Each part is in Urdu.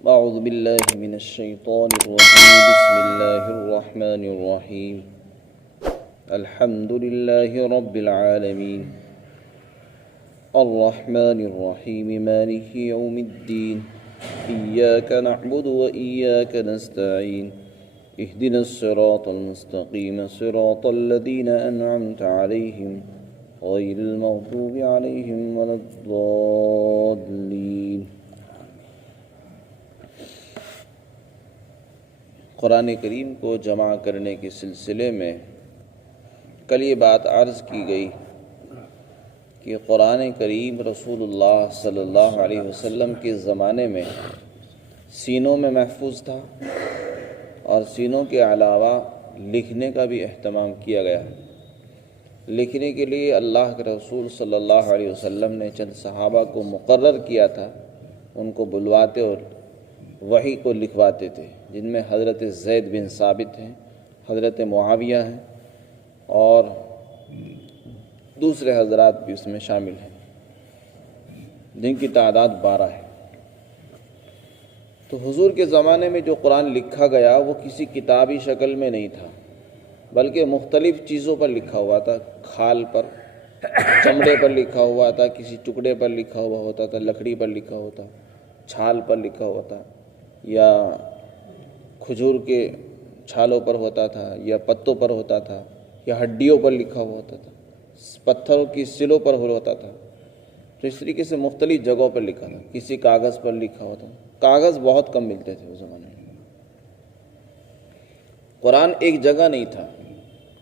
اعوذ باللہ من الشیطان الرجیم بسم اللہ الرحمن الرحیم الحمد للہ رب العالمین الرحمن الرحیم مالک یوم الدین ایاک نعبد و ایاک نستعین اهدنا الصراط المستقیم صراط الذین انعمت علیہم غیر المغضوب علیہم ولا الضالین۔ قرآن کریم کو جمع کرنے کے سلسلے میں کل یہ بات عرض کی گئی کہ قرآن کریم رسول اللہ صلی اللہ علیہ وسلم کے زمانے میں سینوں میں محفوظ تھا، اور سینوں کے علاوہ لکھنے کا بھی اہتمام کیا گیا۔ لکھنے کے لیے اللہ کے رسول صلی اللہ علیہ وسلم نے چند صحابہ کو مقرر کیا تھا، ان کو بلواتے اور وحی کو لکھواتے تھے، جن میں حضرت زید بن ثابت ہیں، حضرت معاویہ ہیں، اور دوسرے حضرات بھی اس میں شامل ہیں، جن کی تعداد 12 ہے۔ تو حضور کے زمانے میں جو قرآن لکھا گیا وہ کسی کتابی شکل میں نہیں تھا، بلکہ مختلف چیزوں پر لکھا ہوا تھا۔ کھال پر، چمڑے پر لکھا ہوا تھا، کسی ٹکڑے پر لکھا ہوا ہوتا تھا، لکڑی پر لکھا ہوتا، چھال پر لکھا ہوا تھا، یا کھجور کے چھالوں پر ہوتا تھا، یا پتوں پر ہوتا تھا، یا ہڈیوں پر لکھا ہوا ہوتا تھا، پتھروں کی سلوں پر ہوتا تھا۔ تو اس طریقے سے مختلف جگہوں پر لکھا تھا، کسی کاغذ پر لکھا ہوتا تھا۔ کاغذ بہت کم ملتے تھے اس زمانے میں۔ قرآن ایک جگہ نہیں تھا،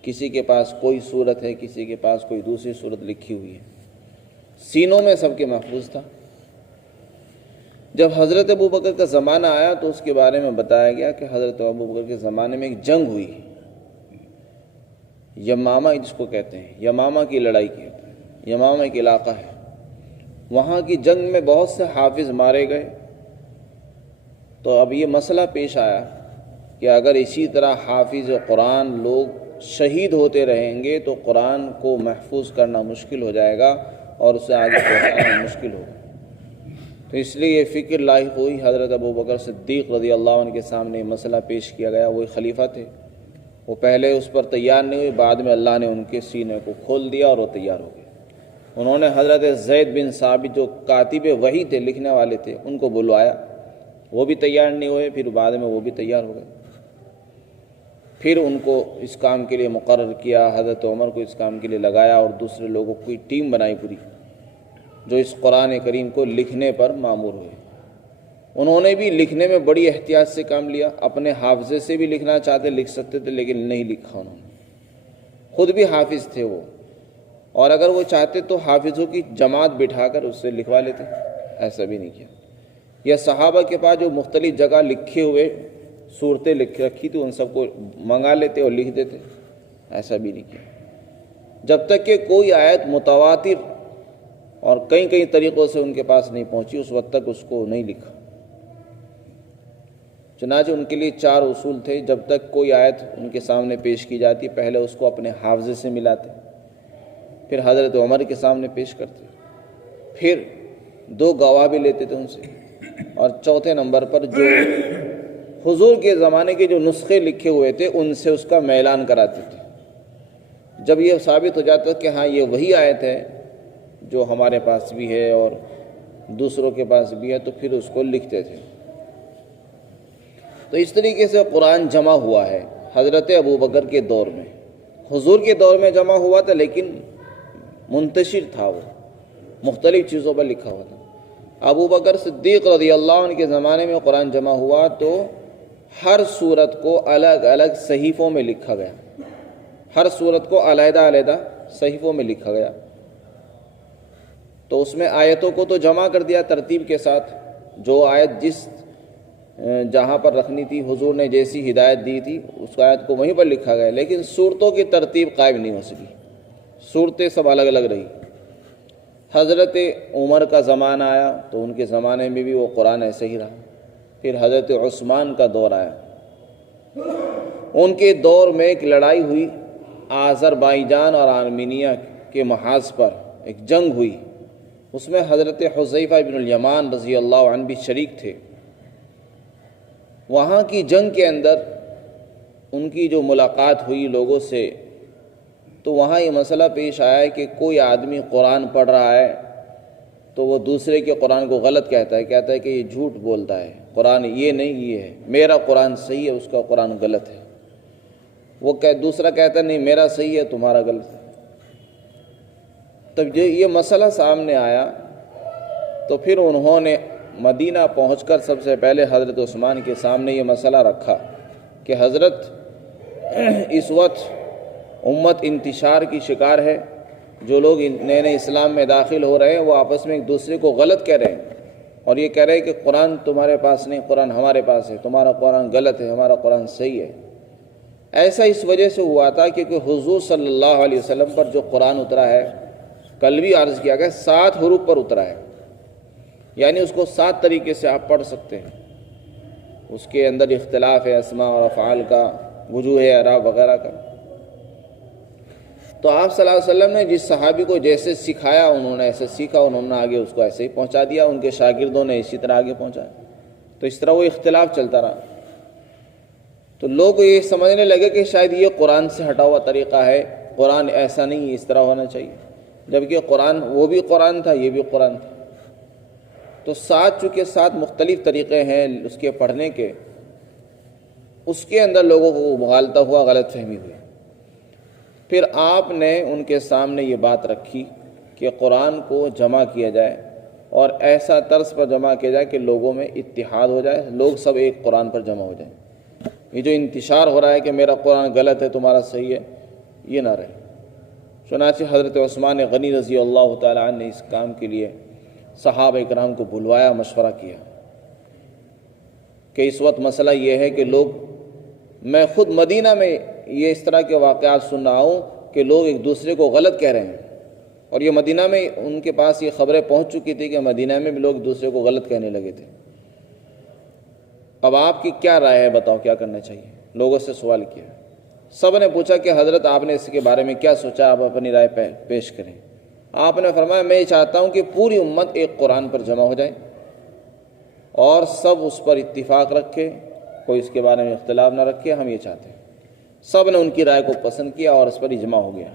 کسی کے پاس کوئی صورت ہے، کسی کے پاس کوئی دوسری صورت لکھی ہوئی ہے، سینوں میں سب کے محفوظ تھا۔ جب حضرت ابوبکر کا زمانہ آیا تو اس کے بارے میں بتایا گیا کہ حضرت ابوبکر کے زمانے میں ایک جنگ ہوئی، یمامہ جس کو کہتے ہیں، یمامہ کی لڑائی کی، یمامہ ایک علاقہ ہے، وہاں کی جنگ میں بہت سے حافظ مارے گئے۔ تو اب یہ مسئلہ پیش آیا کہ اگر اسی طرح حافظ قرآن لوگ شہید ہوتے رہیں گے تو قرآن کو محفوظ کرنا مشکل ہو جائے گا اور اسے آگے پہنچانا مشکل ہوگا۔ تو اس لیے یہ فکر لاحق ہوئی، حضرت ابوبکر صدیق رضی اللہ عنہ کے سامنے یہ مسئلہ پیش کیا گیا۔ وہی خلیفہ تھے، وہ پہلے اس پر تیار نہیں ہوئے، بعد میں اللہ نے ان کے سینے کو کھول دیا اور وہ تیار ہو گئے۔ انہوں نے حضرت زید بن ثابت جو کاتب وحی تھے، لکھنے والے تھے، ان کو بلوایا، وہ بھی تیار نہیں ہوئے، پھر بعد میں وہ بھی تیار ہو گئے۔ پھر ان کو اس کام کے لیے مقرر کیا، حضرت عمر کو اس کام کے لیے لگایا، اور دوسرے لوگوں کی ٹیم بنائی پوری، جو اس قرآن کریم کو لکھنے پر مامور ہوئے۔ انہوں نے بھی لکھنے میں بڑی احتیاط سے کام لیا، اپنے حافظے سے بھی لکھنا چاہتے، لکھ سکتے تھے، لیکن نہیں لکھا انہوں نے۔ خود بھی حافظ تھے وہ، اور اگر وہ چاہتے تو حافظوں کی جماعت بٹھا کر اس سے لکھوا لیتے، ایسا بھی نہیں کیا۔ یا صحابہ کے پاس جو مختلف جگہ لکھے ہوئے صورتیں رکھی تھی، ان سب کو منگا لیتے اور لکھ دیتے، ایسا بھی نہیں کیا۔ جب تک کہ کوئی آیت متواتر اور کئی طریقوں سے ان کے پاس نہیں پہنچی، اس وقت تک اس کو نہیں لکھا۔ چنانچہ ان کے لیے 4 اصول تھے۔ جب تک کوئی آیت ان کے سامنے پیش کی جاتی، پہلے اس کو اپنے حافظے سے ملاتے، پھر حضرت عمر کے سامنے پیش کرتے، پھر 2 گواہ بھی لیتے تھے ان سے، اور چوتھے نمبر پر جو حضور کے زمانے کے جو نسخے لکھے ہوئے تھے ان سے اس کا میلان کراتے تھے۔ جب یہ ثابت ہو جاتا کہ ہاں یہ وہی آیت ہے جو ہمارے پاس بھی ہے اور دوسروں کے پاس بھی ہے، تو پھر اس کو لکھتے تھے۔ تو اس طریقے سے قرآن جمع ہوا ہے حضرت ابوبکر کے دور میں۔ حضور کے دور میں جمع ہوا تھا، لیکن منتشر تھا، وہ مختلف چیزوں پر لکھا ہوا تھا۔ ابوبکر صدیق رضی اللہ عنہ کے زمانے میں قرآن جمع ہوا تو ہر سورت کو الگ الگ صحیفوں میں لکھا گیا، ہر سورت کو علیحدہ علیحدہ صحیفوں میں لکھا گیا۔ تو اس میں آیتوں کو تو جمع کر دیا ترتیب کے ساتھ، جو آیت جس جہاں پر رکھنی تھی، حضور نے جیسی ہدایت دی تھی اس آیت کو وہیں پر لکھا گیا، لیکن صورتوں کی ترتیب قائم نہیں ہو سکی، صورتیں سب الگ الگ رہی۔ حضرت عمر کا زمانہ آیا تو ان کے زمانے میں بھی وہ قرآن ایسے ہی رہا۔ پھر حضرت عثمان کا دور آیا، ان کے دور میں ایک لڑائی ہوئی، آذربائیجان اور آرمینیا کے محاذ پر ایک جنگ ہوئی، اس میں حضرت حذیفہ بن الیمان رضی اللہ عنہ بھی شریک تھے۔ وہاں کی جنگ کے اندر ان کی جو ملاقات ہوئی لوگوں سے، تو وہاں یہ مسئلہ پیش آیا ہے کہ کوئی آدمی قرآن پڑھ رہا ہے تو وہ دوسرے کے قرآن کو غلط کہتا ہے کہ یہ جھوٹ بولتا ہے، قرآن یہ نہیں یہ ہے، میرا قرآن صحیح ہے، اس کا قرآن غلط ہے۔ وہ دوسرا کہتا ہے نہیں میرا صحیح ہے، تمہارا غلط ہے۔ تب یہ مسئلہ سامنے آیا تو پھر انہوں نے مدینہ پہنچ کر سب سے پہلے حضرت عثمان کے سامنے یہ مسئلہ رکھا کہ حضرت اس وقت امت انتشار کی شکار ہے، جو لوگ نئے نئے اسلام میں داخل ہو رہے ہیں وہ آپس میں ایک دوسرے کو غلط کہہ رہے ہیں، اور یہ کہہ رہے ہیں کہ قرآن تمہارے پاس نہیں، قرآن ہمارے پاس ہے، تمہارا قرآن غلط ہے، ہمارا قرآن صحیح ہے۔ ایسا اس وجہ سے ہوا تھا کیونکہ حضور صلی اللہ علیہ وسلم پر جو قرآن اترا ہے، کل بھی عرض کیا گیا، 7 حروف پر اترا ہے، یعنی اس کو 7 طریقے سے آپ پڑھ سکتے ہیں۔ اس کے اندر اختلاف ہے اسماء اور افعال کا، وجوہ اعراب وغیرہ کا۔ تو آپ صلی اللہ علیہ وسلم نے جس صحابی کو جیسے سکھایا انہوں نے ایسے سیکھا، انہوں نے آگے اس کو ایسے ہی پہنچا دیا، ان کے شاگردوں نے اسی طرح آگے پہنچایا، تو اس طرح وہ اختلاف چلتا رہا۔ تو لوگ یہ سمجھنے لگے کہ شاید یہ قرآن سے ہٹا ہوا طریقہ ہے، قرآن ایسا نہیں، اس طرح ہونا چاہیے، جبکہ قرآن وہ بھی قرآن تھا، یہ بھی قرآن تھا۔ تو 7 چونکہ 7 مختلف طریقے ہیں اس کے پڑھنے کے، اس کے اندر لوگوں کو مغالطہ ہوا، غلط فہمی ہوئی۔ پھر آپ نے ان کے سامنے یہ بات رکھی کہ قرآن کو جمع کیا جائے، اور ایسا طرز پر جمع کیا جائے کہ لوگوں میں اتحاد ہو جائے، لوگ سب ایک قرآن پر جمع ہو جائیں۔ یہ جو انتشار ہو رہا ہے کہ میرا قرآن غلط ہے تمہارا صحیح ہے، یہ نہ رہے۔ چنانچہ حضرت عثمان غنی رضی اللہ تعالیٰ عنہ نے اس کام کے لیے صحابہ کرام کو بلوایا، مشورہ کیا کہ اس وقت مسئلہ یہ ہے کہ لوگ، میں خود مدینہ میں یہ اس طرح کے واقعات سن رہا ہوں کہ لوگ ایک دوسرے کو غلط کہہ رہے ہیں، اور یہ مدینہ میں ان کے پاس یہ خبریں پہنچ چکی تھی کہ مدینہ میں بھی لوگ دوسرے کو غلط کہنے لگے تھے۔ اب آپ کی کیا رائے ہے، بتاؤ کیا کرنا چاہیے؟ لوگوں سے سوال کیا، سب نے پوچھا کہ حضرت آپ نے اس کے بارے میں کیا سوچا، آپ اپنی رائے پیش کریں۔ آپ نے فرمایا میں یہ چاہتا ہوں کہ پوری امت ایک قرآن پر جمع ہو جائے اور سب اس پر اتفاق رکھے، کوئی اس کے بارے میں اختلاف نہ رکھے، ہم یہ چاہتے ہیں۔ سب نے ان کی رائے کو پسند کیا اور اس پر اجماع ہو گیا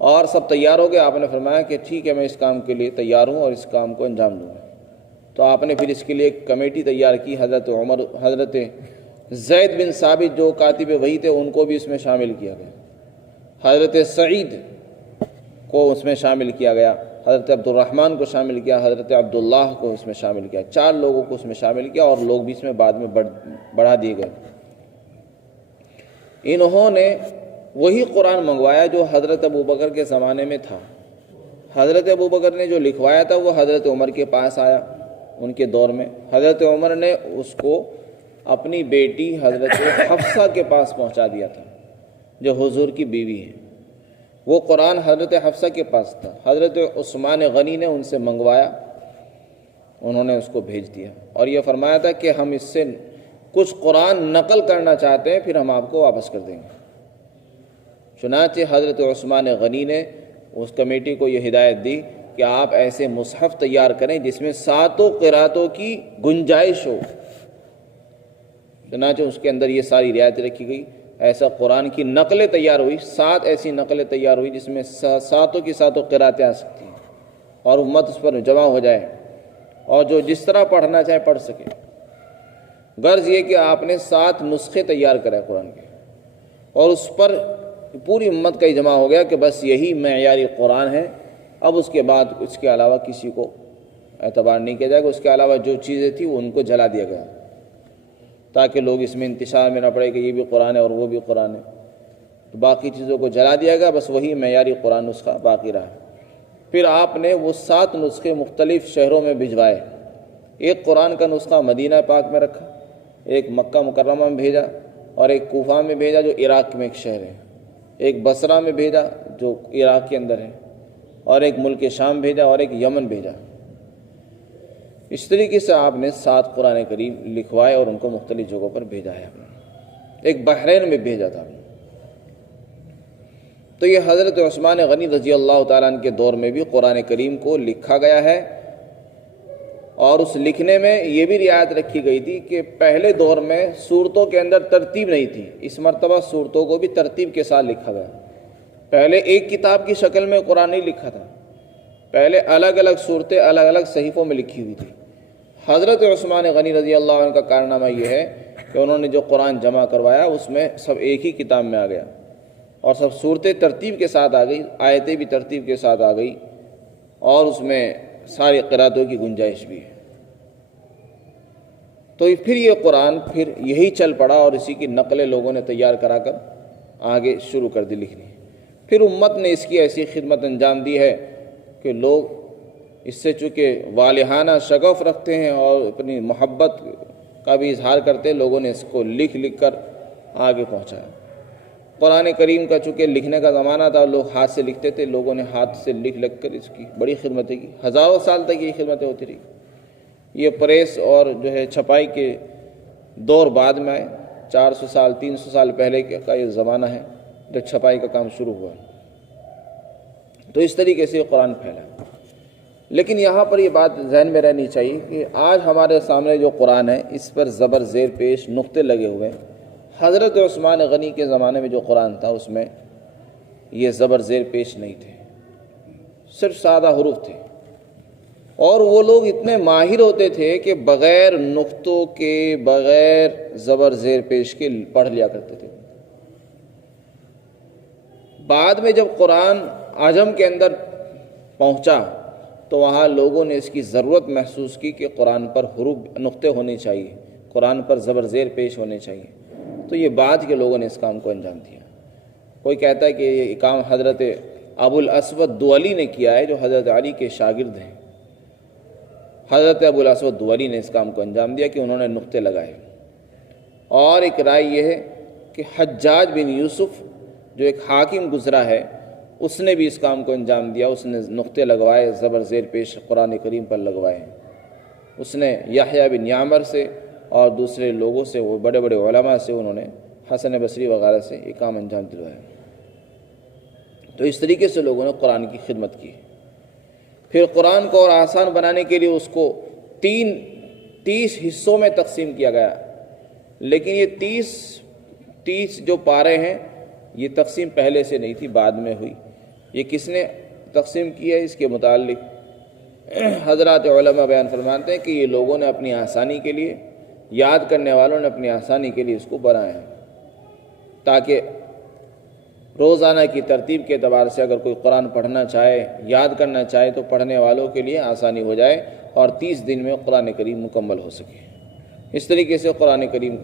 اور سب تیار ہو گئے۔ آپ نے فرمایا کہ ٹھیک ہے، میں اس کام کے لیے تیار ہوں اور اس کام کو انجام دوں گا۔ تو آپ نے پھر اس کے لیے ایک کمیٹی تیار کی، حضرت زید بن ثابت جو کاتب وحی تھے ان کو بھی اس میں شامل کیا گیا، حضرت سعید کو اس میں شامل کیا گیا، حضرت عبد الرحمن کو شامل کیا، حضرت عبداللہ کو اس میں شامل کیا، 4 لوگوں کو اس میں شامل کیا، اور لوگ بھی اس میں بعد میں بڑھا دیے گئے۔ انہوں نے وہی قرآن منگوایا جو حضرت ابوبکر کے زمانے میں تھا۔ حضرت ابوبکر نے جو لکھوایا تھا وہ حضرت عمر کے پاس آیا، ان کے دور میں حضرت عمر نے اس کو اپنی بیٹی حضرت حفصہ کے پاس پہنچا دیا تھا جو حضور کی بیوی ہے۔ وہ قرآن حضرت حفصہ کے پاس تھا، حضرت عثمان غنی نے ان سے منگوایا، انہوں نے اس کو بھیج دیا اور یہ فرمایا تھا کہ ہم اس سے کچھ قرآن نقل کرنا چاہتے ہیں، پھر ہم آپ کو واپس کر دیں گے۔ چنانچہ حضرت عثمان غنی نے اس کمیٹی کو یہ ہدایت دی کہ آپ ایسے مصحف تیار کریں جس میں 7 قراتوں کی گنجائش ہو۔ چنانچہ اس کے اندر یہ ساری رعایت رکھی گئی، ایسا قرآن کی نقلیں تیار ہوئی، 7 ایسی نقلیں تیار ہوئی جس میں 7 کی 7 قراتیں آ سکتی ہیں اور امت اس پر جمع ہو جائے اور جو جس طرح پڑھنا چاہے پڑھ سکے۔ غرض یہ کہ آپ نے 7 نسخے تیار کرے قرآن کے، اور اس پر پوری امت کا اجماع ہو گیا کہ بس یہی معیاری قرآن ہے، اب اس کے بعد اس کے علاوہ کسی کو اعتبار نہیں کیا جائے گا، اس کے علاوہ جو چیزیں تھیں ان کو جلا دیا گیا تاکہ لوگ اس میں انتشار میں نہ پڑے کہ یہ بھی قرآن ہے اور وہ بھی قرآن ہے، تو باقی چیزوں کو جلا دیا گیا، بس وہی معیاری قرآن نسخہ باقی رہا۔ پھر آپ نے وہ 7 نسخے مختلف شہروں میں بھجوائے، ایک قرآن کا نسخہ مدینہ پاک میں رکھا، ایک مکہ مکرمہ میں بھیجا، اور ایک کوفہ میں بھیجا جو عراق میں ایک شہر ہے، ایک بصرہ میں بھیجا جو عراق کے اندر ہے، اور ایک ملک شام بھیجا، اور ایک یمن بھیجا۔ اس طریقے سے آپ نے 7 قرآن کریم لکھوائے اور ان کو مختلف جگہوں پر بھیجا ہے۔ آپ نے ایک بحرین میں بھیجا تھا۔ تو یہ حضرت عثمان غنی رضی اللہ تعالیٰ عنہ کے دور میں بھی قرآن کریم کو لکھا گیا ہے، اور اس لکھنے میں یہ بھی رعایت رکھی گئی تھی کہ پہلے دور میں صورتوں کے اندر ترتیب نہیں تھی، اس مرتبہ صورتوں کو بھی ترتیب کے ساتھ لکھا گیا۔ پہلے ایک کتاب کی شکل میں قرآن نہیں لکھا تھا، پہلے الگ الگ صورتیں الگ الگ صحیفوں میں لکھی ہوئی تھی۔ حضرت عثمان غنی رضی اللہ عنہ کا کارنامہ یہ ہے کہ انہوں نے جو قرآن جمع کروایا اس میں سب ایک ہی کتاب میں آ گیا، اور سب صورتیں ترتیب کے ساتھ آ گئی، آیتیں بھی ترتیب کے ساتھ آ گئی، اور اس میں ساری قراتوں کی گنجائش بھی ہے۔ تو پھر یہ قرآن پھر یہی چل پڑا، اور اسی کی نقلیں لوگوں نے تیار کرا کر آگے شروع کر دی لکھنی۔ پھر امت نے اس کی ایسی خدمت انجام دی ہے کہ لوگ اس سے چونکہ والہانہ شغف رکھتے ہیں اور اپنی محبت کا بھی اظہار کرتے ہیں، لوگوں نے اس کو لکھ کر آگے پہنچایا۔ قرآن کریم کا چونکہ لکھنے کا زمانہ تھا، لوگ ہاتھ سے لکھتے تھے، لوگوں نے ہاتھ سے لکھ کر اس کی بڑی خدمتیں کی، ہزاروں سال تک یہ خدمتیں ہوتی رہی۔ یہ پریس اور جو ہے چھپائی کے دور بعد میں آئے، 400 سال 300 سال پہلے کا یہ زمانہ ہے جب چھپائی کا کام شروع ہوا۔ تو اس طریقے سے یہ قرآن پھیلا۔ لیکن یہاں پر یہ بات ذہن میں رہنی چاہیے کہ آج ہمارے سامنے جو قرآن ہے اس پر زبر زیر پیش نقطے لگے ہوئے ہیں۔ حضرت عثمان غنی کے زمانے میں جو قرآن تھا اس میں یہ زبر زیر پیش نہیں تھے، صرف سادہ حروف تھے، اور وہ لوگ اتنے ماہر ہوتے تھے کہ بغیر نقطوں کے، بغیر زبر زیر پیش کے پڑھ لیا کرتے تھے۔ بعد میں جب قرآن عجم کے اندر پہنچا تو وہاں لوگوں نے اس کی ضرورت محسوس کی کہ قرآن پر حروف نقطے ہونے چاہیے، قرآن پر زبر زیر پیش ہونے چاہیے، تو یہ بعد کے لوگوں نے اس کام کو انجام دیا۔ کوئی کہتا ہے کہ یہ کام حضرت ابو الاسود دؤلی نے کیا ہے، جو حضرت علی کے شاگرد ہیں۔ حضرت ابو الاسود دؤلی نے اس کام کو انجام دیا کہ انہوں نے نقطے لگائے۔ اور ایک رائے یہ ہے کہ حجاج بن یوسف جو ایک حاکم گزرا ہے، اس نے بھی اس کام کو انجام دیا، اس نے نقطے لگوائے، زبر زیر پیش قرآن کریم پر لگوائے۔ اس نے یحییٰ بن یعمر سے اور دوسرے لوگوں سے، وہ بڑے بڑے علماء سے، انہوں نے حسن بصری وغیرہ سے یہ کام انجام دلوایا۔ تو اس طریقے سے لوگوں نے قرآن کی خدمت کی۔ پھر قرآن کو اور آسان بنانے کے لیے اس کو 30 حصوں میں تقسیم کیا گیا، لیکن یہ 30 جو پارے ہیں یہ تقسیم پہلے سے نہیں تھی، بعد میں ہوئی۔ یہ کس نے تقسیم کی ہے؟ اس کے متعلق حضرات علماء بیان فرماتے ہیں کہ یہ لوگوں نے اپنی آسانی کے لیے، یاد کرنے والوں نے اپنی آسانی کے لیے اس کو بنایا ہے، تاکہ روزانہ کی ترتیب کے اعتبار سے اگر کوئی قرآن پڑھنا چاہے، یاد کرنا چاہے تو پڑھنے والوں کے لیے آسانی ہو جائے اور 30 دن میں قرآن کریم مکمل ہو سکے۔ اس طریقے سے قرآن کریم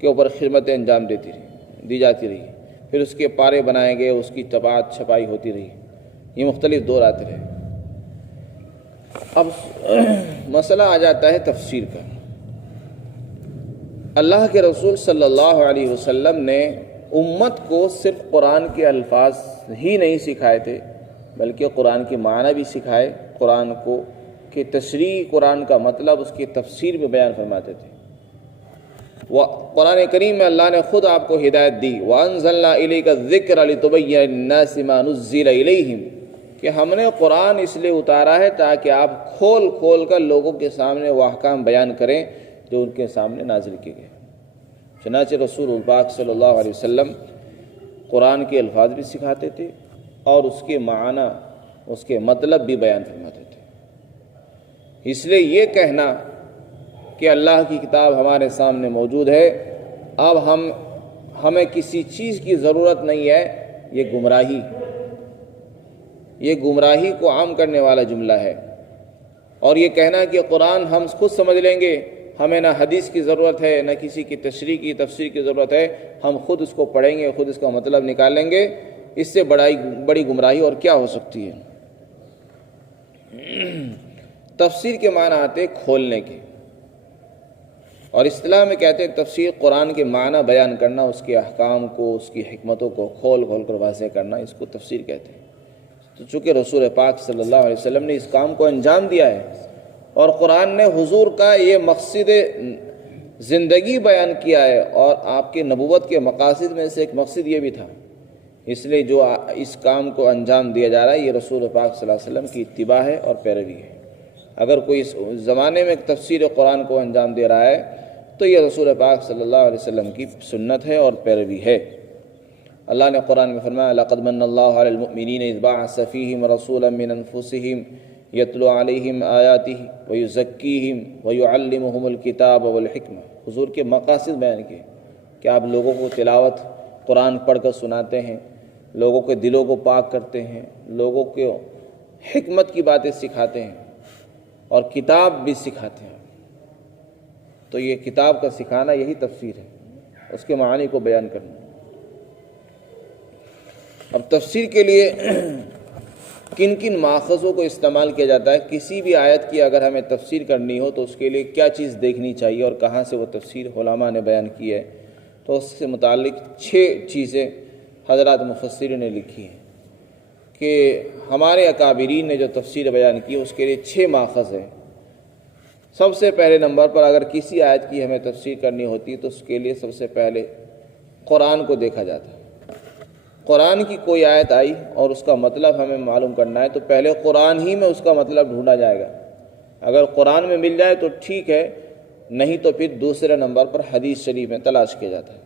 کے اوپر خدمتیں انجام دی جاتی رہی۔ پھر اس کے پارے بنائے گئے، اس کی طباعت چھپائی ہوتی رہی، یہ مختلف دور آتے رہے۔ اب مسئلہ آ جاتا ہے تفسیر کا۔ اللہ کے رسول صلی اللہ علیہ وسلم نے امت کو صرف قرآن کے الفاظ ہی نہیں سکھائے تھے، بلکہ قرآن کے معنی بھی سکھائے، قرآن کو کہ تشریح، قرآن کا مطلب، اس کی تفسیر بھی بیان فرماتے تھے۔ قرآن کریم میں اللہ نے خود آپ کو ہدایت دی، وَأَنزَلْنَا إِلَيْكَ الذِّكْرَ لِتُبَيِّنَ لِلنَّاسِ مَا نُزِّلَ إِلَيْهِمْ، کہ ہم نے قرآن اس لیے اتارا ہے تاکہ آپ کھول کر لوگوں کے سامنے وہ احکام بیان کریں جو ان کے سامنے نازل کیے گئے۔ چنانچہ رسول پاک صلی اللہ علیہ وسلم قرآن کے الفاظ بھی سکھاتے تھے اور اس کے معنی، اس کے مطلب بھی بیان فرماتے تھے۔ اس لیے یہ کہنا کہ اللہ کی کتاب ہمارے سامنے موجود ہے، اب ہمیں کسی چیز کی ضرورت نہیں ہے، یہ گمراہی کو عام کرنے والا جملہ ہے۔ اور یہ کہنا کہ قرآن ہم خود سمجھ لیں گے، ہمیں نہ حدیث کی ضرورت ہے، نہ کسی کی تشریح کی تفسیر کی ضرورت ہے، ہم خود اس کو پڑھیں گے، خود اس کا مطلب نکالیں گے، اس سے بڑی گمراہی اور کیا ہو سکتی ہے۔ تفسیر کے معنی آتے کھولنے کے، اور اصطلاح میں کہتے ہیں تفسیر قرآن کے معنی بیان کرنا، اس کے احکام کو، اس کی حکمتوں کو کھول کر واضح کرنا، اس کو تفسیر کہتے ہیں۔ تو چونکہ رسول پاک صلی اللہ علیہ وسلم نے اس کام کو انجام دیا ہے، اور قرآن نے حضور کا یہ مقصد زندگی بیان کیا ہے، اور آپ کے نبوت کے مقاصد میں سے ایک مقصد یہ بھی تھا، اس لیے جو اس کام کو انجام دیا جا رہا ہے یہ رسول پاک صلی اللہ علیہ وسلم کی اتباع ہے اور پیروی ہے۔ اگر کوئی اس زمانے میں تفسیر قرآن کو انجام دے رہا ہے تو یہ رسول پاک صلی اللہ علیہ وسلم کی سنت ہے اور پیروی ہے۔ اللہ نے قرآن میں فرمایا لقد من اللہ علی المؤمنین اذ بعث فیہم رسولا من انفسہم یتلو علیہم آیاتہ ویزکیہم ویعلمہم الکتاب والحکمہ۔ حضور کے مقاصد بیان کیے کہ آپ لوگوں کو تلاوت قرآن پڑھ کر سناتے ہیں، لوگوں کے دلوں کو پاک کرتے ہیں، لوگوں کو حکمت کی باتیں سکھاتے ہیں اور کتاب بھی سکھاتے ہیں۔ تو یہ کتاب کا سکھانا یہی تفسیر ہے، اس کے معنی کو بیان کرنا۔ اب تفسیر کے لیے کن کن ماخذوں کو استعمال کیا جاتا ہے، کسی بھی آیت کی اگر ہمیں تفسیر کرنی ہو تو اس کے لیے کیا چیز دیکھنی چاہیے اور کہاں سے وہ تفسیر علماء نے بیان کی ہے، تو اس سے متعلق 6 چیزیں حضرات مفسرین نے لکھی ہیں کہ ہمارے اکابرین نے جو تفسیر بیان کی اس کے لیے 6 ماخذ ہیں۔ سب سے پہلے نمبر پر اگر کسی آیت کی ہمیں تفسیر کرنی ہوتی تو اس کے لیے سب سے پہلے قرآن کو دیکھا جاتا ہے۔ قرآن کی کوئی آیت آئی اور اس کا مطلب ہمیں معلوم کرنا ہے تو پہلے قرآن ہی میں اس کا مطلب ڈھونڈا جائے گا۔ اگر قرآن میں مل جائے تو ٹھیک ہے، نہیں تو پھر دوسرے نمبر پر حدیث شریف میں تلاش کیا جاتا ہے۔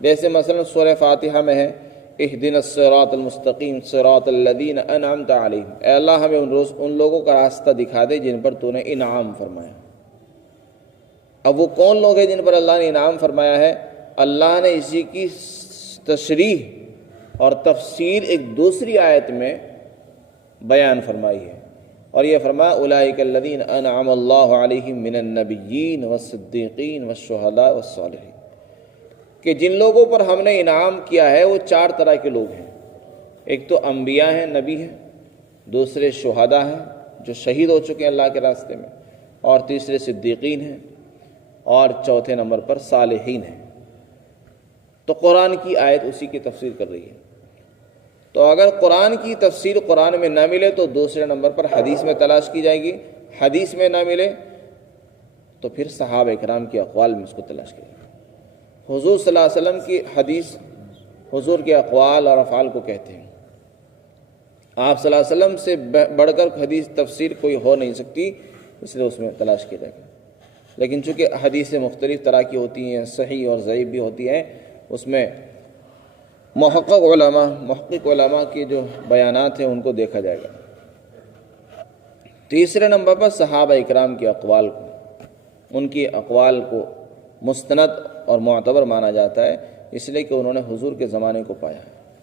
جیسے مثلا سورہ فاتحہ میں ہے اہدنا الصراط المستقیم صراط الذین انعمت علیہم، اے اللہ ہمیں ان لوگوں کا راستہ دکھا دے جن پر تو نے انعام فرمایا۔ اب وہ کون لوگ ہیں جن پر اللہ نے انعام فرمایا ہے؟ اللہ نے اسی کی تشریح اور تفسیر ایک دوسری آیت میں بیان فرمائی ہے، اور یہ فرمایا اولئک الذین انعم اللہ علیہم من النبیین والصدیقین والشہداء والصالحین، کہ جن لوگوں پر ہم نے انعام کیا ہے وہ 4 طرح کے لوگ ہیں۔ ایک تو انبیاء ہیں، نبی ہیں، دوسرے شہداء ہیں جو شہید ہو چکے ہیں اللہ کے راستے میں، اور تیسرے صدیقین ہیں، اور چوتھے نمبر پر صالحین ہیں۔ تو قرآن کی آیت اسی کی تفسیر کر رہی ہے۔ تو اگر قرآن کی تفسیر قرآن میں نہ ملے تو دوسرے نمبر پر حدیث میں تلاش کی جائے گی، حدیث میں نہ ملے تو پھر صحابہ کرام کے اقوال میں اس کو تلاش کی جائے گی۔ حضور صلی اللہ علیہ وسلم کی حدیث حضور کے اقوال اور افعال کو کہتے ہیں۔ آپ صلی اللہ علیہ وسلم سے بڑھ کر حدیث تفسیر کوئی ہو نہیں سکتی، اس لیے اس میں تلاش کی جائے گی۔ لیکن چونکہ حدیثیں مختلف طرح کی ہوتی ہیں، صحیح اور ضعیف بھی ہوتی ہیں، اس میں محقق علماء کے جو بیانات ہیں ان کو دیکھا جائے گا۔ تیسرے نمبر پر صحابہ اکرام کے اقوال کو، ان کی اقوال کو مستند اور معتبر مانا جاتا ہے، اس لیے کہ انہوں نے حضور کے زمانے کو پایا۔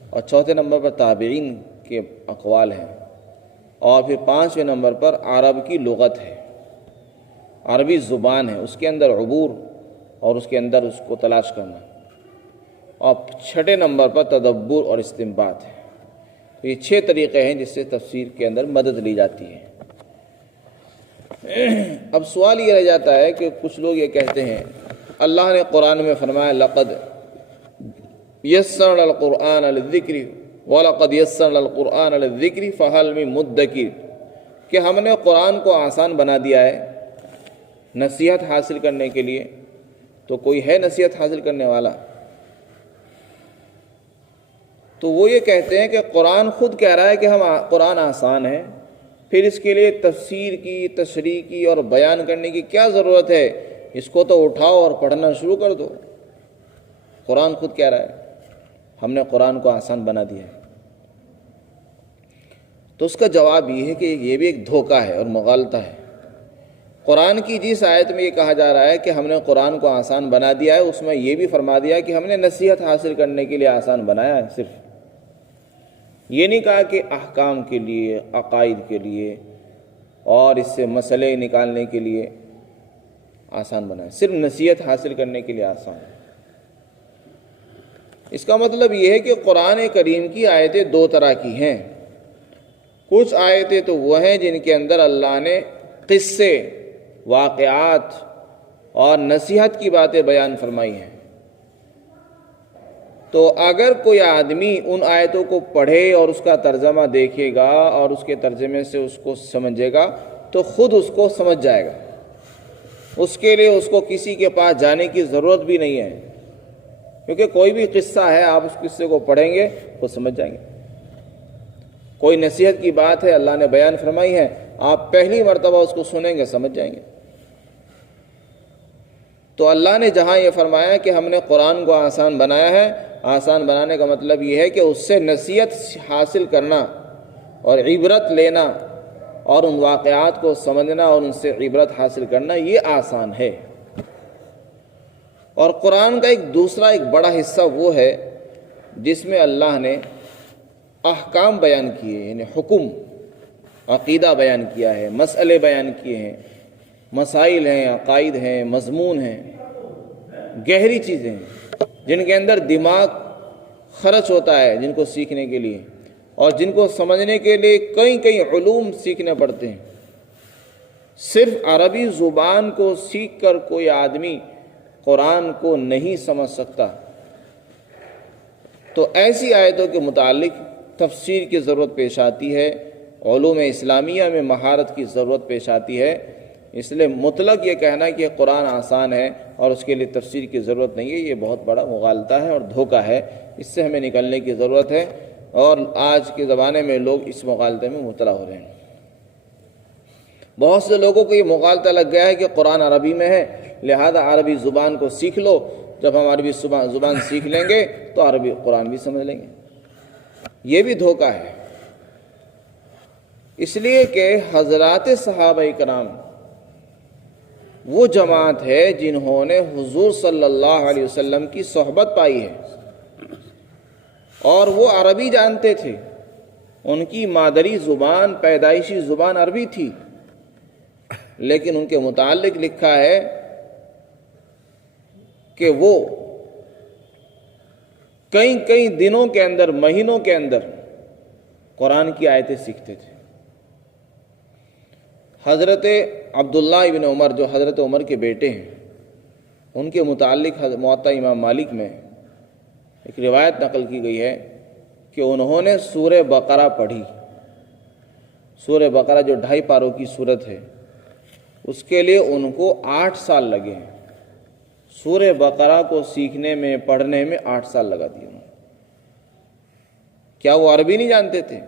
اور چوتھے نمبر پر تابعین کے اقوال ہیں، اور پھر 5ویں نمبر پر عرب کی لغت ہے، عربی زبان ہے، اس کے اندر عبور اور اس کے اندر اس کو تلاش کرنا، اور 6 نمبر پر تدبر اور استنباط ہے۔ تو یہ 6 طریقے ہیں جس سے تفسیر کے اندر مدد لی جاتی ہے۔ اب سوال یہ رہ جاتا ہے کہ کچھ لوگ یہ کہتے ہیں اللہ نے قرآن میں فرمایا لقد یسرنا القرآن للذکر وَلَقَدْ يَسَّرْنَا الْقُرْآنَ لِلذِّكْرِ فَهَلْ مِن مُدَّكِرٍ، کہ ہم نے قرآن کو آسان بنا دیا ہے نصیحت حاصل کرنے کے لیے، تو کوئی ہے نصیحت حاصل کرنے والا؟ تو وہ یہ کہتے ہیں کہ قرآن خود کہہ رہا ہے کہ قرآن آسان ہے، پھر اس کے لیے تفسیر کی، تشریح کی اور بیان کرنے کی کیا ضرورت ہے؟ اس کو تو اٹھاؤ اور پڑھنا شروع کر دو۔ قرآن خود کہہ رہا ہے ہم نے قرآن کو آسان بنا دیا ہے۔ تو اس کا جواب یہ ہے کہ یہ بھی ایک دھوکہ ہے اور مغالطہ ہے۔ قرآن کی جس آیت میں یہ کہا جا رہا ہے کہ ہم نے قرآن کو آسان بنا دیا ہے، اس میں یہ بھی فرما دیا کہ ہم نے نصیحت حاصل کرنے کے لیے آسان بنایا ہے۔ صرف یہ نہیں کہا کہ احکام کے لیے، عقائد کے لیے اور اس سے مسئلے نکالنے کے لیے آسان بنایا، صرف نصیحت حاصل کرنے کے لیے آسان ہے۔ اس کا مطلب یہ ہے کہ قرآن کریم کی آیتیں 2 طرح کی ہیں۔ کچھ آیتیں تو وہ ہیں جن کے اندر اللہ نے قصے، واقعات اور نصیحت کی باتیں بیان فرمائی ہیں۔ تو اگر کوئی آدمی ان آیتوں کو پڑھے اور اس کا ترجمہ دیکھے گا اور اس کے ترجمے سے اس کو سمجھے گا تو خود اس کو سمجھ جائے گا، اس کے لیے اس کو کسی کے پاس جانے کی ضرورت بھی نہیں ہے، کیونکہ کوئی بھی قصہ ہے آپ اس قصے کو پڑھیں گے وہ سمجھ جائیں گے۔ کوئی نصیحت کی بات ہے اللہ نے بیان فرمائی ہے، آپ پہلی مرتبہ اس کو سنیں گے سمجھ جائیں گے۔ تو اللہ نے جہاں یہ فرمایا کہ ہم نے قرآن کو آسان بنایا ہے، آسان بنانے کا مطلب یہ ہے کہ اس سے نصیحت حاصل کرنا اور عبرت لینا اور ان واقعات کو سمجھنا اور ان سے عبرت حاصل کرنا یہ آسان ہے۔ اور قرآن کا ایک بڑا حصہ وہ ہے جس میں اللہ نے احکام بیان کیے، یعنی حکم، عقیدہ بیان کیا ہے، مسئلے بیان کیے ہیں، مسائل ہیں، عقائد ہیں، مضمون ہیں، گہری چیزیں ہیں جن کے اندر دماغ خرچ ہوتا ہے جن کو سیکھنے کے لیے، اور جن کو سمجھنے کے لیے کئی علوم سیکھنے پڑتے ہیں۔ صرف عربی زبان کو سیکھ کر کوئی آدمی قرآن کو نہیں سمجھ سکتا۔ تو ایسی آیتوں کے متعلق تفسیر کی ضرورت پیش آتی ہے، علوم اسلامیہ میں مہارت کی ضرورت پیش آتی ہے۔ اس لیے مطلق یہ کہنا کہ قرآن آسان ہے اور اس کے لیے تفسیر کی ضرورت نہیں ہے، یہ بہت بڑا مغالطہ ہے اور دھوکہ ہے۔ اس سے ہمیں نکلنے کی ضرورت ہے، اور آج کے زمانے میں لوگ اس مغالطے میں مبتلا ہو رہے ہیں۔ بہت سے لوگوں کو یہ مغالطہ لگ گیا ہے کہ قرآن عربی میں ہے، لہذا عربی زبان کو سیکھ لو، جب ہم عربی زبان سیکھ لیں گے تو عربی قرآن بھی سمجھ لیں گے۔ یہ بھی دھوکہ ہے، اس لیے کہ حضرات صحابہ کرام وہ جماعت ہے جنہوں نے حضور صلی اللہ علیہ وسلم کی صحبت پائی ہے، اور وہ عربی جانتے تھے، ان کی مادری زبان، پیدائشی زبان عربی تھی، لیکن ان کے متعلق لکھا ہے کہ وہ کئی دنوں کے اندر، مہینوں کے اندر قرآن کی آیتیں سیکھتے تھے۔ حضرت عبداللہ ابن عمر جو حضرت عمر کے بیٹے ہیں، ان کے متعلق موطا امام مالک میں ایک روایت نقل کی گئی ہے کہ انہوں نے سورہ بقرہ پڑھی۔ سورہ بقرہ جو 2.5 پاروں کی سورت ہے، اس کے لیے ان کو 8 سال لگے ہیں۔ سورہ بقرہ کو سیکھنے میں، پڑھنے میں 8 سال لگا دیے انہوں نے۔ کیا وہ عربی نہیں جانتے تھے؟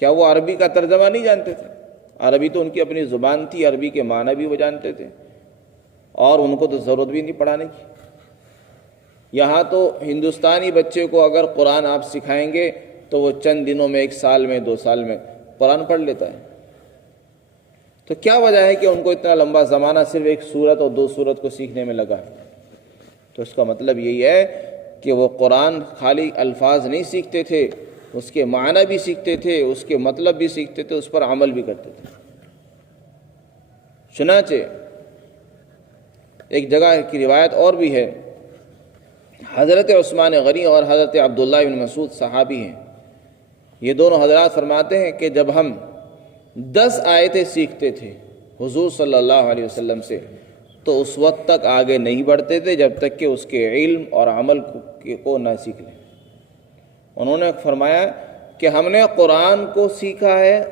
کیا وہ عربی کا ترجمہ نہیں جانتے تھے؟ عربی تو ان کی اپنی زبان تھی، عربی کے معنی بھی وہ جانتے تھے، اور ان کو تو ضرورت بھی نہیں پڑھانے کی۔ یہاں تو ہندوستانی بچے کو اگر قرآن آپ سکھائیں گے تو وہ چند دنوں میں، 1 سال میں، 2 سال میں قرآن پڑھ لیتا ہے۔ تو کیا وجہ ہے کہ ان کو اتنا لمبا زمانہ صرف 1 سورت اور 2 سورت کو سیکھنے میں لگا؟ تو اس کا مطلب یہی ہے کہ وہ قرآن خالی الفاظ نہیں سیکھتے تھے، اس کے معنی بھی سیکھتے تھے، اس کے مطلب بھی سیکھتے تھے، اس پر عمل بھی کرتے تھے۔ چنانچہ ایک جگہ کی روایت اور بھی ہے، حضرت عثمان غنی اور حضرت عبداللہ بن مسعود صحابی ہیں، یہ دونوں حضرات فرماتے ہیں کہ جب ہم 10 آیتیں سیکھتے تھے حضور صلی اللہ علیہ وسلم سے، تو اس وقت تک آگے نہیں بڑھتے تھے جب تک کہ اس کے علم اور عمل کو نہ سیکھ لیں۔ انہوں نے فرمایا کہ ہم نے قرآن کو سیکھا ہے،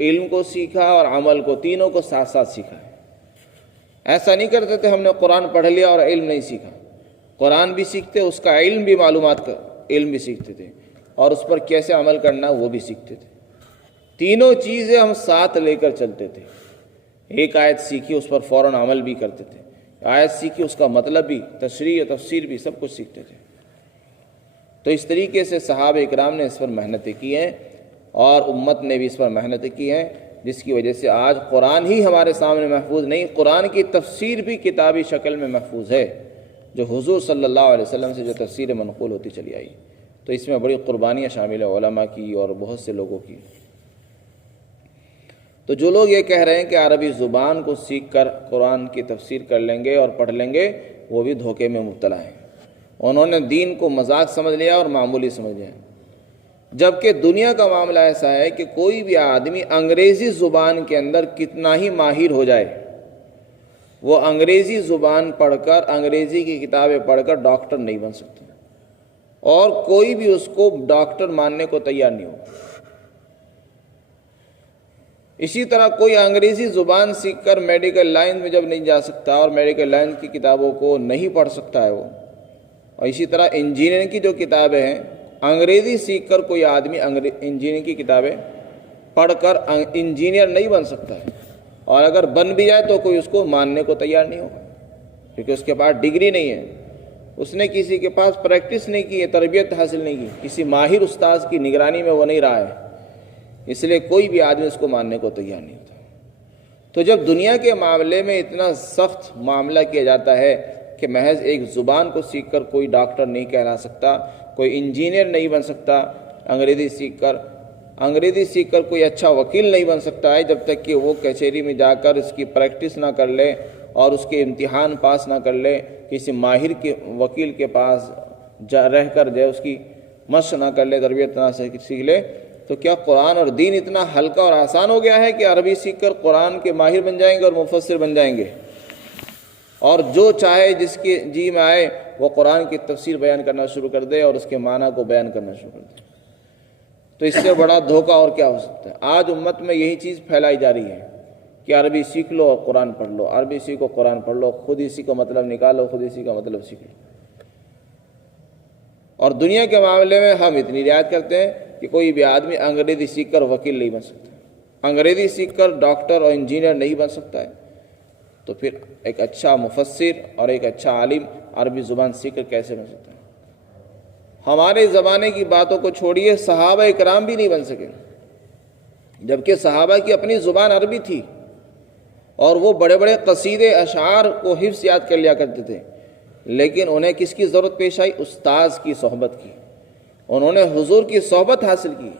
علم کو سیکھا اور عمل کو، تینوں کو ساتھ ساتھ سیکھا ہے۔ ایسا نہیں کرتے تھے ہم نے قرآن پڑھ لیا اور علم نہیں سیکھا، قرآن بھی سیکھتے، اس کا علم بھی، معلومات کا علم بھی سیکھتے تھے، اور اس پر کیسے عمل کرنا وہ بھی سیکھتے تھے۔ تینوں چیزیں ہم ساتھ لے کر چلتے تھے۔ ایک آیت سیکھی، اس پر فوراً عمل بھی کرتے تھے، آیت سیکھی، اس کا مطلب بھی، تشریح و تفسیر بھی، سب کچھ سیکھتے تھے۔ تو اس طریقے سے صحابہ اکرام نے اس پر محنتیں کی ہیں، اور امت نے بھی اس پر محنتیں کی ہیں، جس کی وجہ سے آج قرآن ہی ہمارے سامنے محفوظ نہیں، قرآن کی تفسیر بھی کتابی شکل میں محفوظ ہے، جو حضور صلی اللہ علیہ وسلم سے جو تفسیر منقول ہوتی چلی آئی۔ تو اس میں بڑی قربانیاں شامل ہیں علماء کی اور بہت سے لوگوں کی۔ تو جو لوگ یہ کہہ رہے ہیں کہ عربی زبان کو سیکھ کر قرآن کی تفسیر کر لیں گے اور پڑھ لیں گے، وہ بھی دھوکے میں مبتلا ہیں۔ انہوں نے دین کو مذاق سمجھ لیا اور معمولی سمجھ لیا، جبکہ دنیا کا معاملہ ایسا ہے کہ کوئی بھی آدمی انگریزی زبان کے اندر کتنا ہی ماہر ہو جائے، وہ انگریزی زبان پڑھ کر، انگریزی کی کتابیں پڑھ کر ڈاکٹر نہیں بن سکتا، اور کوئی بھی اس کو ڈاکٹر ماننے کو تیار نہیں ہوگا۔ اسی طرح کوئی انگریزی زبان سیکھ کر میڈیکل لائن میں جب نہیں جا سکتا اور میڈیکل لائن کی کتابوں کو نہیں پڑھ سکتا ہے وہ، اور اسی طرح انجینئرنگ کی جو کتابیں ہیں، انگریزی سیکھ کر کوئی آدمی انجینئرنگ کی کتابیں پڑھ کر انجینئر نہیں بن سکتا ہے، اور اگر بن بھی جائے تو کوئی اس کو ماننے کو تیار نہیں ہوگا، کیونکہ اس کے پاس ڈگری نہیں ہے، اس نے کسی کے پاس پریکٹس نہیں کی ہے، تربیت حاصل نہیں کی، کسی ماہر استاذ کی نگرانی میں وہ نہیں رہا ہے، اس لیے کوئی بھی آدمی اس کو ماننے کو تیار نہیں ہوتا۔ تو جب دنیا کے معاملے میں اتنا سخت معاملہ کیا جاتا ہے کہ محض ایک زبان کو سیکھ کر کوئی ڈاکٹر نہیں کہلا سکتا، کوئی انجینئر نہیں بن سکتا، انگریزی سیکھ کر کوئی اچھا وکیل نہیں بن سکتا ہے جب تک کہ وہ کچہری میں جا کر اس کی پریکٹس نہ کر لے اور اس کے امتحان پاس نہ کر لے، کسی ماہر کے وکیل کے پاس رہ کر جو اس کی مشق نہ کر لے، تربیت نہ سیکھ لے، تو کیا قرآن اور دین اتنا ہلکا اور آسان ہو گیا ہے کہ عربی سیکھ کر قرآن کے ماہر بن جائیں گے اور مفسر بن جائیں گے، اور جو چاہے جس کے جی میں آئے وہ قرآن کی تفسیر بیان کرنا شروع کر دے اور اس کے معنی کو بیان کرنا شروع کر دے؟ تو اس سے بڑا دھوکہ اور کیا ہو سکتا ہے؟ آج امت میں یہی چیز پھیلائی جا رہی ہے کہ عربی سیکھ لو اور قرآن پڑھ لو، عربی سیکھو قرآن پڑھ لو، خود اسی کا مطلب نکالو، خود اسی کا مطلب سیکھ لو۔ اور دنیا کے معاملے میں ہم اتنی رعایت کرتے ہیں کہ کوئی بھی آدمی انگریزی سیکھ کر وکیل نہیں بن سکتا، انگریزی سیکھ کر ڈاکٹر اور انجینئر نہیں بن سکتا ہے، تو پھر ایک اچھا مفسر اور ایک اچھا عالم عربی زبان سیکھ کر کیسے بن سکتا ہے؟ ہمارے زمانے کی باتوں کو چھوڑیے، صحابہ اکرام بھی نہیں بن سکے، جبکہ صحابہ کی اپنی زبان عربی تھی اور وہ بڑے بڑے قصیدے اشعار کو حفظ یاد کر لیا کرتے تھے، لیکن انہیں کس کی ضرورت پیش آئی؟ استاذ کی صحبت کی۔ انہوں نے حضور کی صحبت حاصل کی،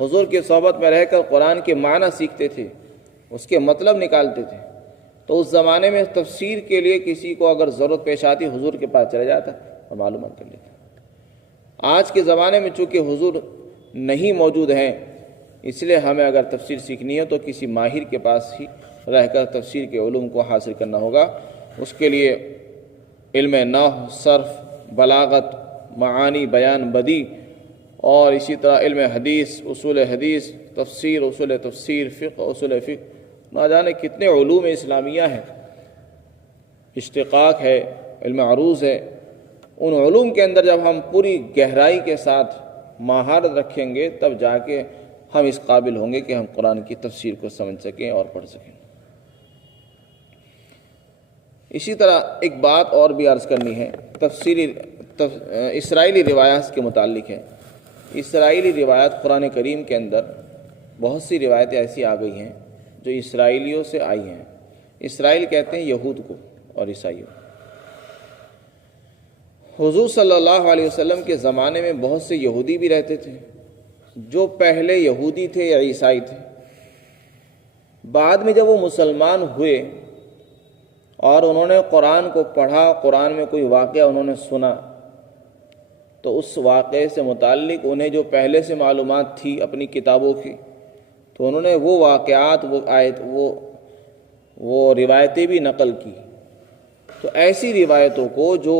حضور کی صحبت میں رہ کر قرآن کے معنی سیکھتے تھے، اس کے مطلب نکالتے تھے۔ تو اس زمانے میں تفسیر کے لیے کسی کو اگر ضرورت پیش آتی حضور کے پاس چلا جاتا اور معلومات کر لیتا۔ آج کے زمانے میں چونکہ حضور نہیں موجود ہیں، اس لیے ہمیں اگر تفسیر سیکھنی ہے تو کسی ماہر کے پاس ہی رہ کر تفسیر کے علوم کو حاصل کرنا ہوگا۔ اس کے لیے علم نحو، صرف، بلاغت، معانی، بیان، بدیع، اور اسی طرح علم حدیث، اصول حدیث، تفسیر، اصول تفسیر، فقہ، اصول فقہ، نہ جانے کتنے علوم اسلامیہ ہیں، اشتقاق ہے، علم عروض ہے۔ ان علوم کے اندر جب ہم پوری گہرائی کے ساتھ مہارت رکھیں گے تب جا کے ہم اس قابل ہوں گے کہ ہم قرآن کی تفسیر کو سمجھ سکیں اور پڑھ سکیں۔ اسی طرح ایک بات اور بھی عرض کرنی ہے، اسرائیلی روایات کے متعلق ہے۔ اسرائیلی روایات قرآن کریم کے اندر بہت سی روایتیں ایسی آ گئی ہیں جو اسرائیلیوں سے آئی ہیں۔ اسرائیل کہتے ہیں یہود کو اور عیسائیوں۔ حضور صلی اللہ علیہ وسلم کے زمانے میں بہت سے یہودی بھی رہتے تھے جو پہلے یہودی تھے یا عیسائی تھے، بعد میں جب وہ مسلمان ہوئے اور انہوں نے قرآن کو پڑھا، قرآن میں کوئی واقعہ انہوں نے سنا، تو اس واقعے سے متعلق انہیں جو پہلے سے معلومات تھی اپنی کتابوں کی، تو انہوں نے وہ واقعات، وہ روایتیں بھی نقل کی۔ تو ایسی روایتوں کو جو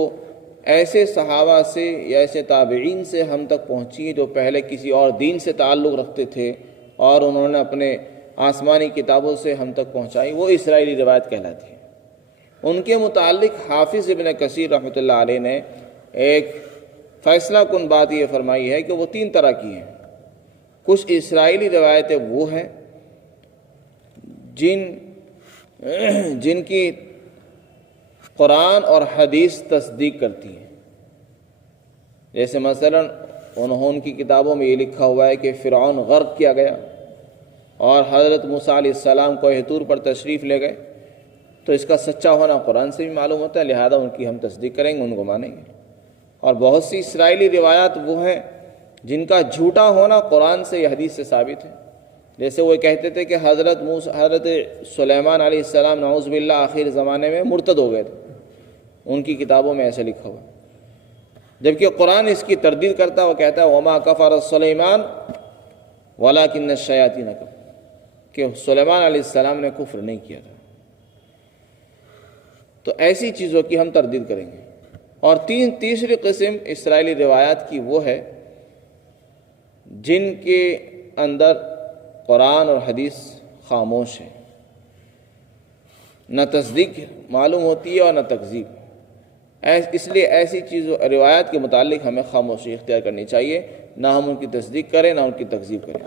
ایسے صحابہ سے یا ایسے تابعین سے ہم تک پہنچی جو پہلے کسی اور دین سے تعلق رکھتے تھے اور انہوں نے اپنے آسمانی کتابوں سے ہم تک پہنچائی، وہ اسرائیلی روایت کہلاتی ہے۔ ان کے متعلق حافظ ابن کثیر رحمۃ اللہ علیہ نے ایک فیصلہ کن بات یہ فرمائی ہے کہ وہ 3 طرح کی ہیں۔ کچھ اسرائیلی روایتیں وہ ہیں جن کی قرآن اور حدیث تصدیق کرتی ہیں، جیسے مثلا ان کی کتابوں میں یہ لکھا ہوا ہے کہ فرعون غرق کیا گیا اور حضرت موسیٰ علیہ السلام کوہ طور پر تشریف لے گئے، تو اس کا سچا ہونا قرآن سے بھی معلوم ہوتا ہے، لہذا ان کی ہم تصدیق کریں گے، ان کو مانیں گے۔ اور بہت سی اسرائیلی روایات وہ ہیں جن کا جھوٹا ہونا قرآن سے یا حدیث سے ثابت ہے، جیسے وہ کہتے تھے کہ حضرت سلیمان علیہ السلام نعوذ باللہ آخر زمانے میں مرتد ہو گئے تھے، ان کی کتابوں میں ایسے لکھا ہوا، جبکہ قرآن اس کی تردید کرتا ہے، وہ کہتا ہے وما کفر سلیمان ولکن الشیاطین کفروا، کہ سلیمان علیہ السلام نے کفر نہیں کیا تھا۔ تو ایسی چیزوں کی ہم تردید کریں گے۔ اور تیسری قسم اسرائیلی روایات کی وہ ہے جن کے اندر قرآن اور حدیث خاموش ہے، نہ تصدیق معلوم ہوتی ہے اور نہ تکذیب، اس لیے ایسی چیزوں روایات کے متعلق ہمیں خاموشی اختیار کرنی چاہیے، نہ ہم ان کی تصدیق کریں نہ ان کی تکذیب کریں۔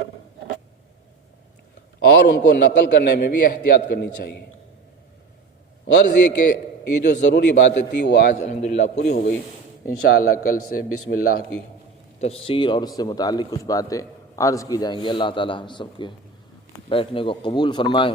اور ان کو نقل کرنے میں بھی احتیاط کرنی چاہیے۔ غرض یہ کہ یہ جو ضروری باتیں تھیں وہ آج الحمدللہ پوری ہو گئی۔ انشاءاللہ کل سے بسم اللہ کی تفسیر اور اس سے متعلق کچھ باتیں عرض کی جائیں گی۔ اللہ تعالی ہم سب کے بیٹھنے کو قبول فرمائے۔